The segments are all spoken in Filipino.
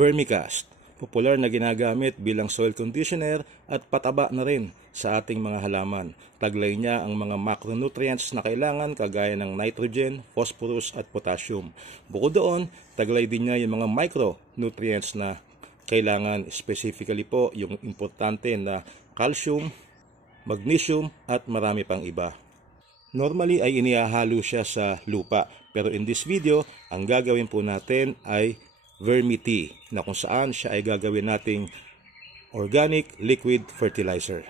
Vermicast, popular na ginagamit bilang soil conditioner at pataba na rin sa ating mga halaman. Taglay niya ang mga macronutrients na kailangan kagaya ng nitrogen, phosphorus at potassium. Bukod doon, taglay din niya yung mga micronutrients na kailangan, specifically po yung importante na calcium, magnesium at marami pang iba. Normally ay inihahalo siya sa lupa, pero in this video, ang gagawin po natin ay Vermi-T, na kung saan siya ay gagawin nating organic liquid fertilizer.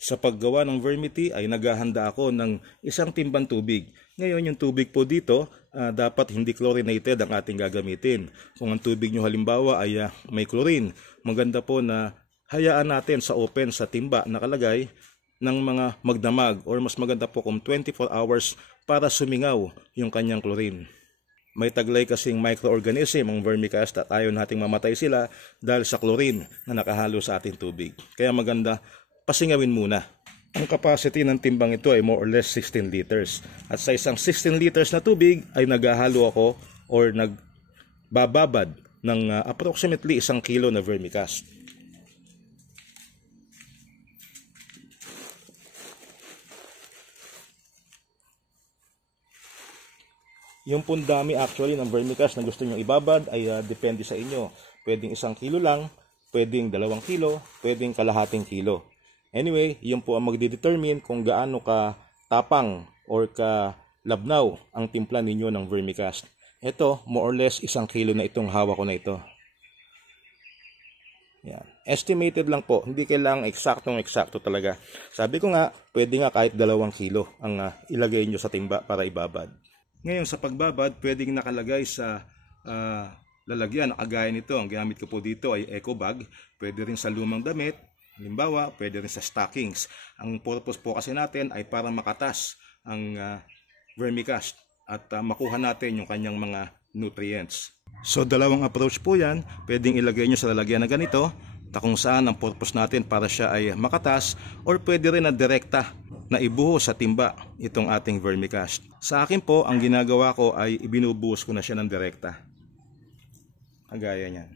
Sa paggawa ng Vermi-T ay naghahanda ako ng isang timbang tubig. Ngayon yung tubig po dito, dapat hindi chlorinated ang ating gagamitin. Kung ang tubig nyo halimbawa ay may chlorine, maganda po na hayaan natin sa open sa timba nakalagay ng mga magdamag, or mas maganda po kung 24 hours para sumingaw yung kanyang chlorine. May taglay kasing microorganism ang vermicast at ayaw nating mamatay sila dahil sa chlorine na nakahalo sa ating tubig. Kaya maganda pasingawin muna. Ang capacity ng timbang ito ay more or less 16 liters. At sa isang 16 liters na tubig ay naghahalo ako or nagbababad ng approximately 1 kilo na vermicast. Yung pundami actually ng vermicast na gusto nyo ibabad ay depende sa inyo. Pwedeng 1 kilo lang, pwedeng 2 kilo, pwedeng kalahating kilo. Anyway, yun po ang magdidetermine kung gaano ka tapang or ka labnaw ang timpla ninyo ng vermicast. Ito, more or less 1 kilo na itong hawak ko na ito. Yan. Estimated lang po, hindi kailangang eksaktong-eksakto talaga. Sabi ko nga, pwede nga kahit 2 kilo ang ilagay nyo sa timba para ibabad. Ngayon sa pagbabad, pwedeng nakalagay sa lalagyan, kagaya nito. Ang gamit ko po dito ay eco bag. Pwede rin sa lumang damit, halimbawa, pwede rin sa stockings. Ang purpose po kasi natin ay para makatas ang vermicast at makuha natin yung kanyang mga nutrients. So dalawang approach po yan. Pwedeng ilagay nyo sa lalagyan na ganito, kung saan ang purpose natin para siya ay makatas, or pwede rin na direkta na ibuhos sa timba itong ating vermicast. Sa akin po, ang ginagawa ko ay ibinubuhos ko na siya ng direkta. Kagaya niyan.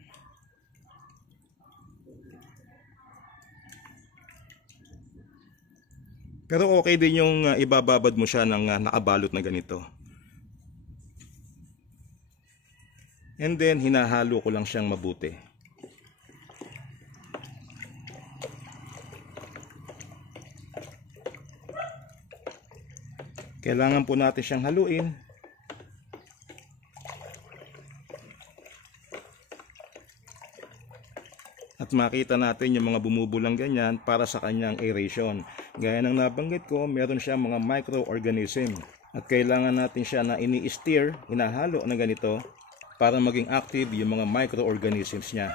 Pero okay din yung ibababad mo siya ng nakabalot na ganito. And then, hinahalo ko lang siyang mabuti. Kailangan po natin siyang haluin. At makita natin yung mga bumubulang ganyan para sa kanyang aeration. Gaya ng nabanggit ko, meron siyang mga microorganism. At kailangan natin siya na ini-stir, hinahalo na ganito, para maging active yung mga microorganisms niya.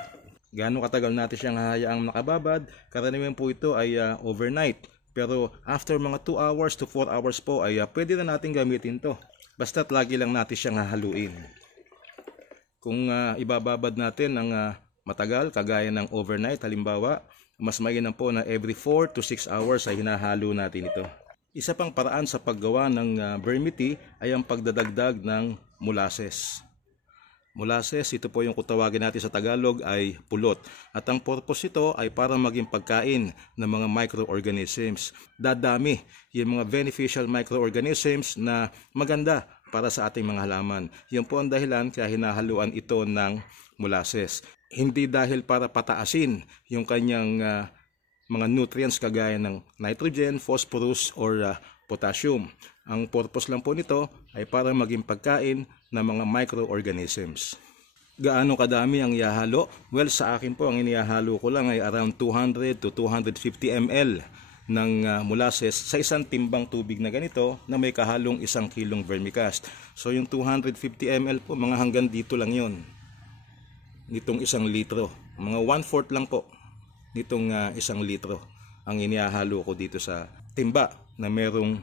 Gaano katagal natin siyang hahayaang nakababad? Karaniwan po ito ay overnight. Pero after mga 2 hours to 4 hours po ay pwede na natin gamitin to. Basta't lagi lang natin siyang hahaluin. Kung ibababad natin ng matagal, kagaya ng overnight halimbawa, mas mainam po na every 4 to 6 hours ay hinahalo natin ito. Isa pang paraan sa paggawa ng Vermi-T ay ang pagdadagdag ng molasses. Molasses, ito po yung kutawagin natin sa Tagalog ay pulot. At ang purpose ito ay para maging pagkain ng mga microorganisms. Dadami yung mga beneficial microorganisms na maganda para sa ating mga halaman. Yan po ang dahilan kaya hinahaluan ito ng molasses. Hindi dahil para pataasin yung kanyang mga nutrients kagaya ng nitrogen, phosphorus, or potassium. Ang purpose lang po nito ay para maging pagkain ng mga microorganisms. Gaano kadami ang ihahalo? Well, sa akin po, ang inihahalo ko lang ay around 200 to 250 ml ng molasses sa isang timbang tubig na ganito na may kahalong 1 kilong vermicast. So yung 250 ml po, mga hanggang dito lang yon. Nitong 1 litro. Mga 1/4 lang po nitong 1 litro ang inihahalo ko dito sa timba na merong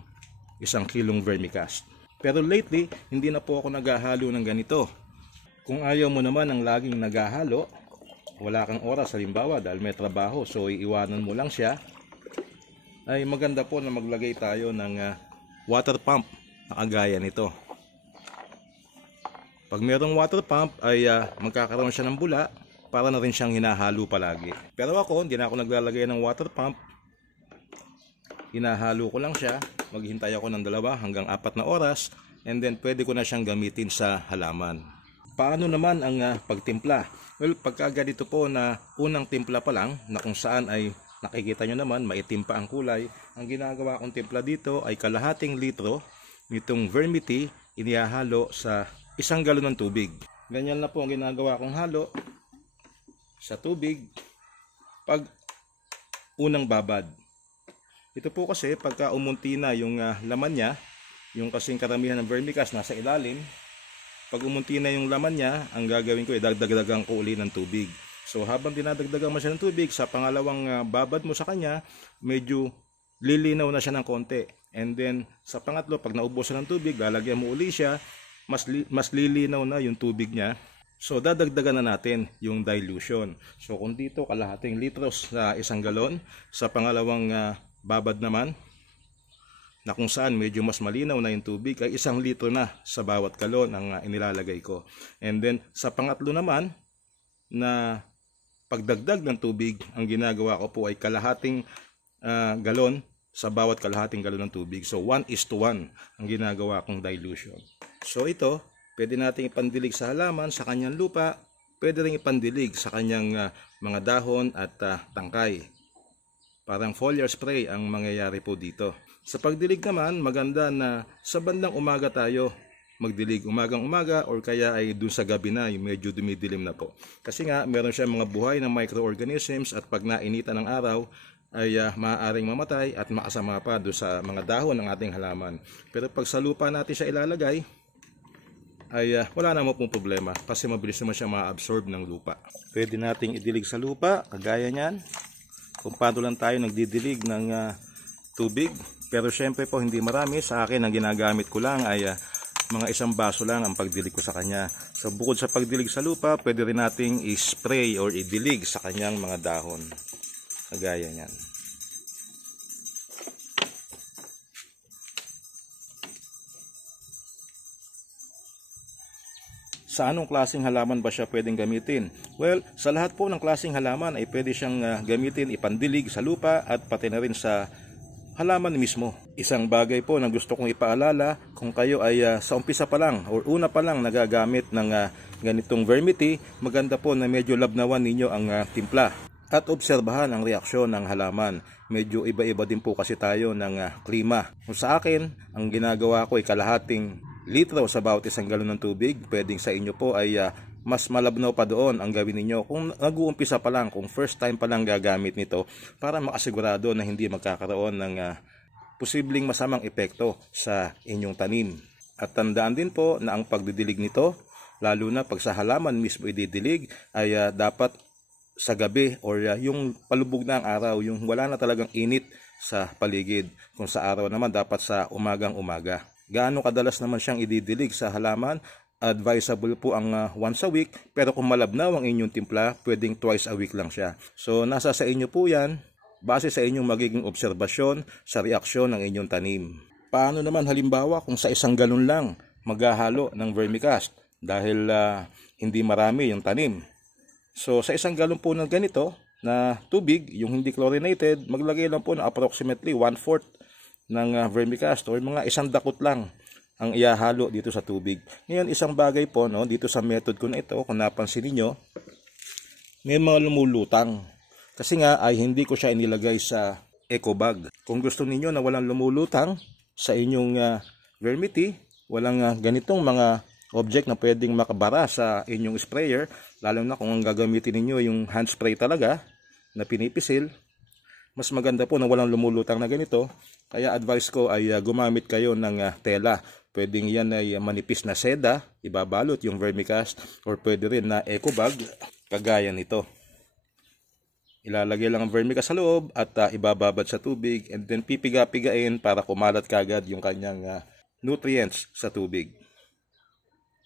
1 kilong vermicast. Pero lately, hindi na po ako naghahalo ng ganito. Kung ayaw mo naman ng laging naghahalo, wala kang oras halimbawa dahil may trabaho, so iiwanan mo lang siya, ay maganda po na maglagay tayo ng water pump na kagaya nito. Pag mayroong water pump ay magkakaroon siya ng bula, para na rin siyang hinahalo palagi. Pero ako, hindi na ako naglalagay ng water pump. Hinahalo ko lang siya. Maghintay ako ng 2 hanggang 4 na oras and then pwede ko na siyang gamitin sa halaman. Paano naman ang pagtimpla? Well, pagka ganito po na unang timpla pa lang, na kung saan ay nakikita nyo naman, maitim pa ang kulay. Ang ginagawa kong timpla dito ay kalahating litro nitong vermity, inihahalo sa 1 galon ng tubig. Ganyan na po ang ginagawa kong halo sa tubig pag unang babad. Ito po kasi pagka umunti na yung laman niya, yung kasing karamihan ng vermicast nasa ilalim, pag umunti na yung laman niya, ang gagawin ko ay dagdagan ko uli ng tubig. So habang dinadagdagan mo siya ng tubig, sa pangalawang babad mo sa kanya, medyo lilinaw na siya ng konti. And then sa pangatlo, pag naubusan ng tubig, lalagyan mo uli siya, mas lilinaw na yung tubig niya. So dadagdagan na natin yung dilution. So kung dito kalahating litros sa 1 galon, sa pangalawang babad naman, na kung saan medyo mas malinaw na yung tubig, ay 1 litro na sa bawat galon ang inilalagay ko. And then sa pangatlo naman, na pagdagdag ng tubig, ang ginagawa ko po ay kalahating galon sa bawat kalahating galon ng tubig. So 1:1 ang ginagawa kong dilution. So ito, pwede nating ipandilig sa halaman, sa kanyang lupa, pwede rin ipandilig sa kanyang mga dahon at tangkay. Parang foliar spray ang mangyayari po dito. Sa pagdilig naman, maganda na sa bandang umaga tayo magdilig, umagang-umaga or kaya ay dun sa gabi na, yung medyo dumidilim na po. Kasi nga, meron siya mga buhay na microorganisms at pag nainitan ng araw, ay maaaring mamatay at makasama pa doon sa mga dahon ng ating halaman. Pero pag sa lupa natin siya ilalagay, ay wala naman pong problema kasi mabilis naman siya ma-absorb ng lupa. Pwede nating idilig sa lupa, kagaya niyan. Kung paano lang tayo nagdidilig ng tubig. Pero syempre po hindi marami. Sa akin, ang ginagamit ko lang ay mga 1 baso lang ang pagdilig ko sa kanya. So bukod sa pagdilig sa lupa, pwede rin nating i-spray or idilig sa kanyang mga dahon. Kagaya niyan. Sa anong klaseng halaman ba siya pwedeng gamitin? Well, sa lahat po ng klaseng halaman ay pwede siyang gamitin, ipandilig sa lupa at pati na rin sa halaman mismo. Isang bagay po na gusto kong ipaalala, kung kayo ay sa umpisa pa lang o una pa lang nagagamit ng ganitong vermity, maganda po na medyo labnawan ninyo ang timpla at obserbahan ang reaksyon ng halaman. Medyo iba-iba din po kasi tayo ng klima. Kung sa akin, ang ginagawa ko ay kalahating litro sa bawat 1 galon ng tubig. Pwedeng sa inyo po ay mas malabnaw pa doon ang gawin ninyo kung nag-uumpisa pa lang, kung first time pa lang gagamit nito, para makasigurado na hindi magkakaroon ng posibleng masamang epekto sa inyong tanim. At tandaan din po na ang pagdidilig nito, lalo na pag sa halaman mismo ididilig, ay dapat sa gabi or yung palubog na ang araw, yung wala na talagang init sa paligid. Kung sa araw naman, dapat sa umagang-umaga. Gaano kadalas naman siyang ididilig sa halaman? Advisable po ang once a week, pero kung malabnaw ang inyong timpla, pwedeng twice a week lang siya. So nasa sa inyo po yan, base sa inyong magiging obserbasyon sa reaksyon ng inyong tanim. Paano naman halimbawa kung sa 1 galon lang maghahalo ng vermicast dahil hindi marami yung tanim? So sa 1 galon po ng ganito na tubig, yung hindi chlorinated, maglagay lang po na approximately 1/4 ng vermicast or mga 1 dakot lang ang ihahalo dito sa tubig. Ngayon, isang bagay po, no, dito sa method ko na ito, kung napansin niyo, may mga lumulutang. Kasi nga ay hindi ko siya inilagay sa eco bag. Kung gusto niyo na walang lumulutang sa inyong vermity, walang ganitong mga object na pwedeng makabara sa inyong sprayer, lalo na kung ang gagamitin niyo yung hand spray talaga na pinipisil, mas maganda po na walang lumulutang na ganito. Kaya advice ko ay gumamit kayo ng tela. Pwedeng yan ay manipis na seda, ibabalot yung vermicast, or pwede rin na eco bag, kagaya nito. Ilalagay lang ang vermicast sa loob at ibababad sa tubig and then pipiga-pigain para kumalat kagad yung kanyang nutrients sa tubig.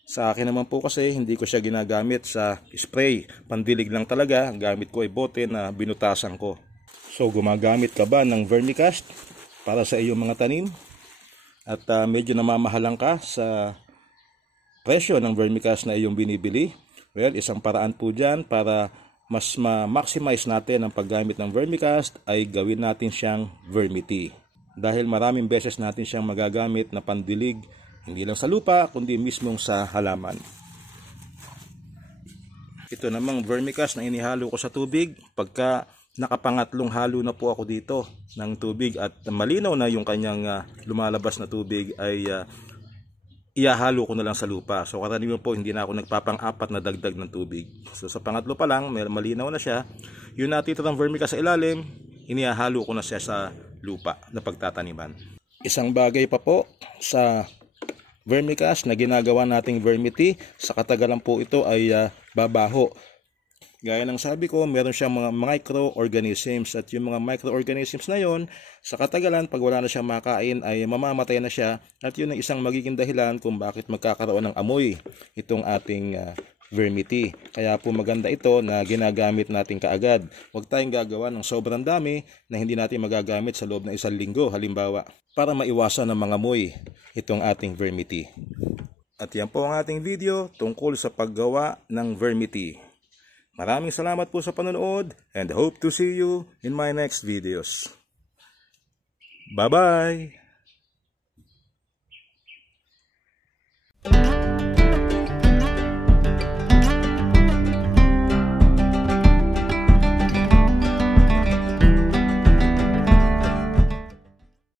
Sa akin naman po kasi hindi ko siya ginagamit sa spray, pandilig lang talaga. Ang gamit ko ay bote na binutasan ko. So gumagamit ka ba ng vermicast para sa iyong mga tanim? At medyo namamahalan ka sa presyo ng vermicast na iyong binibili? Well, isang paraan po dyan para mas ma-maximize natin ang paggamit ng vermicast ay gawin natin siyang vermi-tea. Dahil maraming beses natin siyang magagamit na pandilig, hindi lang sa lupa, kundi mismong sa halaman. Ito namang vermicast na inihalo ko sa tubig. Pagka nakapangatlong halo na po ako dito ng tubig at malinaw na yung kanyang lumalabas na tubig ay ihalo ko na lang sa lupa. So karaniwan po hindi na ako nagpapang-apat na dagdag ng tubig. So sa pangatlo pa lang, malinaw na siya. Yung natitirang vermicast sa ilalim, inihalo ko na siya sa lupa na pagtataniman. Isang bagay pa po sa vermicast na ginagawa nating vermi-tea, sa katagalan po ito ay babaho. Gaya ng sabi ko, meron siyang mga microorganisms at yung mga microorganisms na yon, sa katagalan pag wala na siyang makain ay mamamatay na siya at yun ang isang magiging dahilan kung bakit magkakaroon ng amoy itong ating vermi-tea. Kaya po maganda ito na ginagamit natin kaagad. Huwag tayong gagawa ng sobrang dami na hindi natin magagamit sa loob ng 1 linggo halimbawa, para maiwasan ng mga amoy itong ating vermi-tea. At yan po ang ating video tungkol sa paggawa ng vermi-tea. Maraming salamat po sa panonood and hope to see you in my next videos. Bye-bye!